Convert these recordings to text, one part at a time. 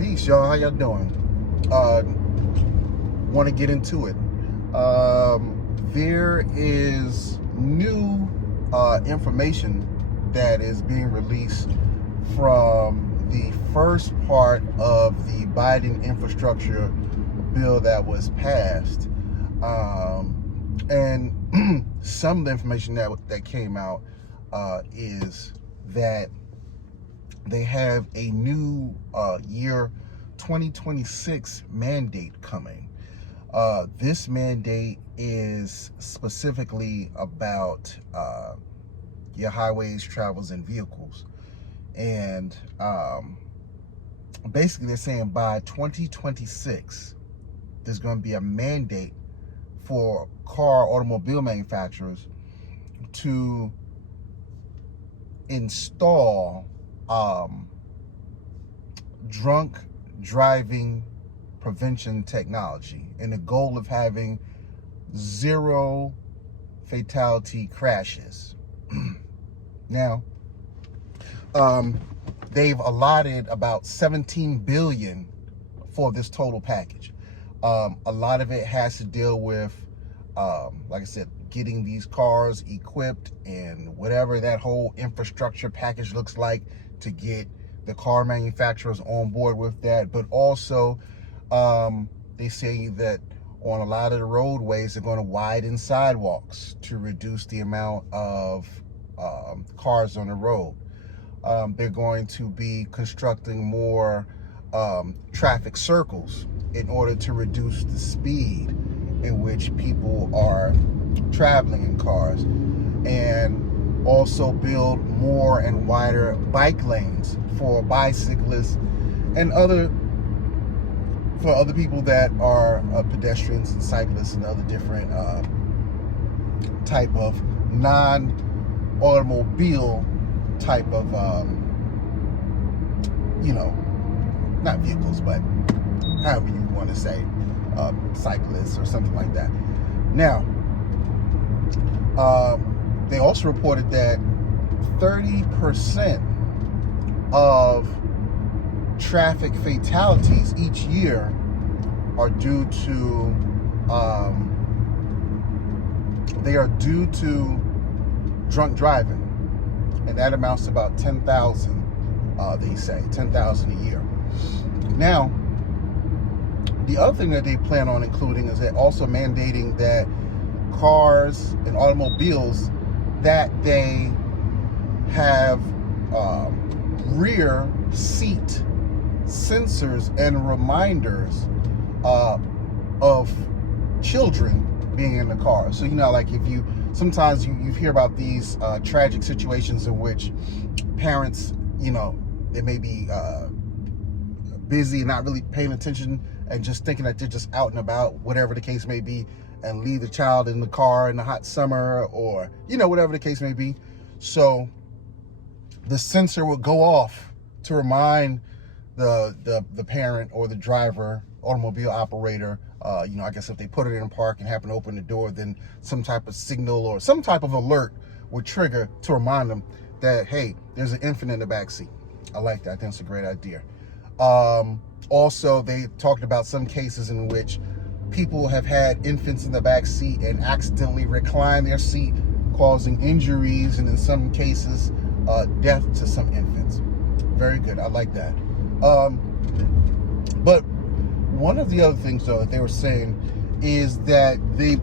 Peace, y'all. How y'all doing? Want to get into it. There is new information that is being released from the first part of the Biden infrastructure bill that was passed. And some of the information that came out is that they have a new year 2026 mandate coming. This mandate is specifically about your highways, travels, and vehicles. And basically they're saying by 2026, there's going to be a mandate for automobile manufacturers to install drunk driving prevention technology, and the goal of having zero fatality crashes. Now, they've allotted about $17 billion for this total package. A lot of it has to deal with, like I said, getting these cars equipped and whatever that whole infrastructure package looks like to get the car manufacturers on board with that. But also, they say that on a lot of the roadways, they're going to widen sidewalks to reduce the amount of cars on the road. They're going to be constructing more traffic circles in order to reduce the speed in which people are traveling in cars, and also build more and wider bike lanes for bicyclists and other people that are pedestrians and cyclists and other different type of non-automobile type of not vehicles, but however you want to say, cyclists or something like that. Now, they also reported that 30% of traffic fatalities each year are due to drunk driving, and that amounts to about 10,000. They say 10,000 a year. Now, the other thing that they plan on including is that also mandating that cars and automobiles that they have rear seat sensors and reminders of children being in the car. So, like if sometimes you hear about these tragic situations in which parents, they may be busy and not really paying attention and just thinking that they're just out and about, whatever the case may be, and leave the child in the car in the hot summer, or whatever the case may be. So the sensor will go off to remind the parent or the driver, automobile operator, I guess if they put it in a park and happen to open the door, then some type of signal or some type of alert would trigger to remind them that, hey, there's an infant in the backseat. I like that. I think it's a great idea. Also, they talked about some cases in which people have had infants in the back seat and accidentally recline their seat, causing injuries and in some cases death to some infants. Very good. I like that. But one of the other things, though, that they were saying is that they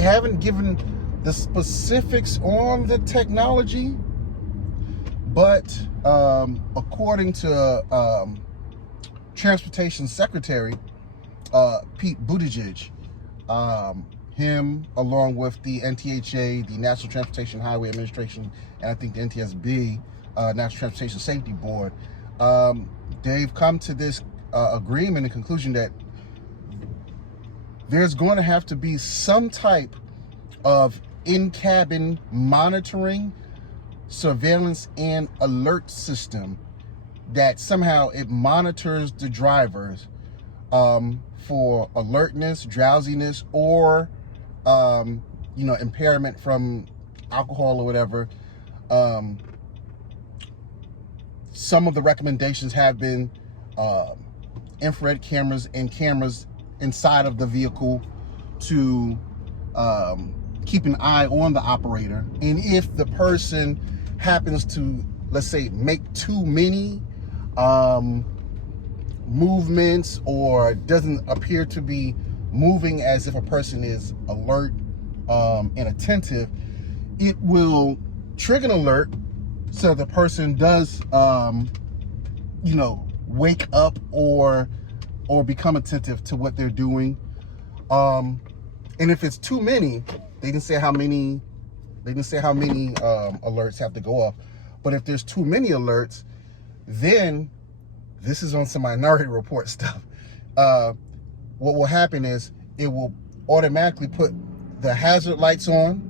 haven't given the specifics on the technology, but according to Transportation Secretary Pete Buttigieg, him along with the NTHA, the National Transportation Highway Administration, and I think the NTSB, National Transportation Safety Board, they've come to this agreement and conclusion that there's going to have to be some type of in-cabin monitoring, surveillance, and alert system that somehow it monitors the drivers for alertness, drowsiness, or impairment from alcohol or whatever. Some of the recommendations have been infrared cameras and cameras inside of the vehicle to keep an eye on the operator. And if the person happens to, let's say, make too many movements or doesn't appear to be moving as if a person is alert and attentive, it will trigger an alert so the person does wake up or become attentive to what they're doing. And if it's too many, they didn't say how many alerts have to go off. But if there's too many alerts, then this is on some Minority Report stuff. What will happen is it will automatically put the hazard lights on,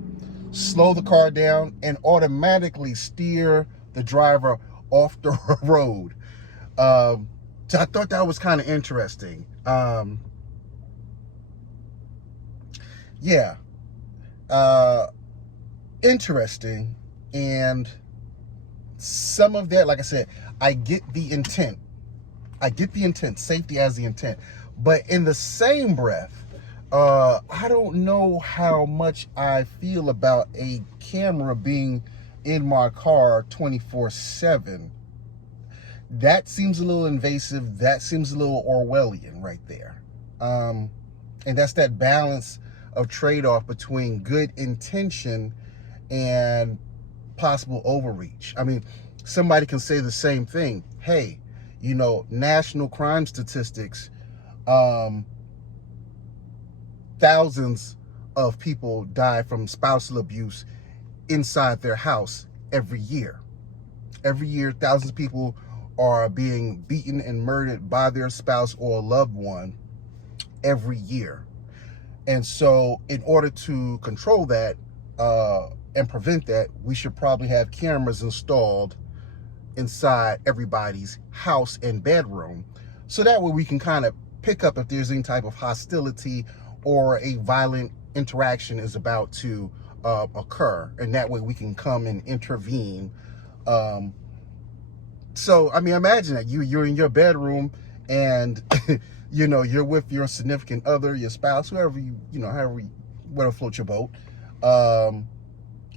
slow the car down, and automatically steer the driver off the road. So I thought that was kind of interesting. Interesting. And some of that, like I said, I get the intent. Safety as the intent. But in the same breath, I don't know how much I feel about a camera being in my car 24/7. That seems a little invasive. That seems a little Orwellian right there. And that's that balance of trade-off between good intention and possible overreach. I mean, somebody can say the same thing. Hey, national crime statistics, thousands of people die from spousal abuse inside their house every year. Every year, thousands of people are being beaten and murdered by their spouse or a loved one every year. And so in order to control that and prevent that, we should probably have cameras installed inside everybody's house and bedroom. So that way we can kind of pick up if there's any type of hostility or a violent interaction is about to occur. And that way we can come and intervene. So, I mean, imagine that you're in your bedroom and, you're with your significant other, your spouse, whoever whatever floats your boat.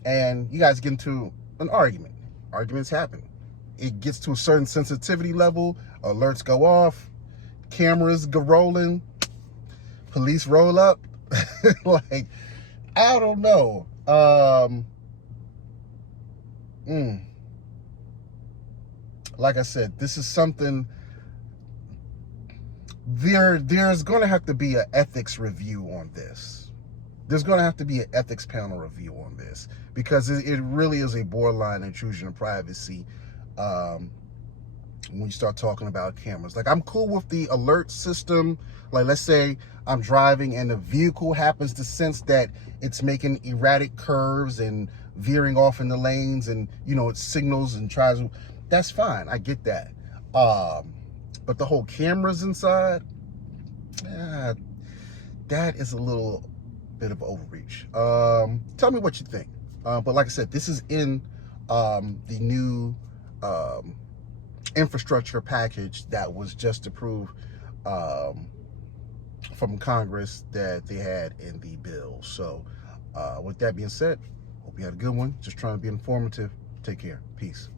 And you guys get into an argument. Arguments happen. It gets to a certain sensitivity level. Alerts go off. Cameras go rolling. Police roll up. Like, I don't know. Like I said, this is something. There's going to have to be an ethics review on this. There's going to have to be an ethics panel review on this because it really is a borderline intrusion of privacy when you start talking about cameras. Like, I'm cool with the alert system. Like, let's say I'm driving and the vehicle happens to sense that it's making erratic curves and veering off in the lanes and, it signals and tries to. That's fine. I get that. But the whole cameras inside, that is a little bit of overreach. Tell me what you think. But like I said, this is in the new infrastructure package that was just approved from Congress that they had in the bill. So with that being said, hope you had a good one. Just trying to be informative. Take care. Peace.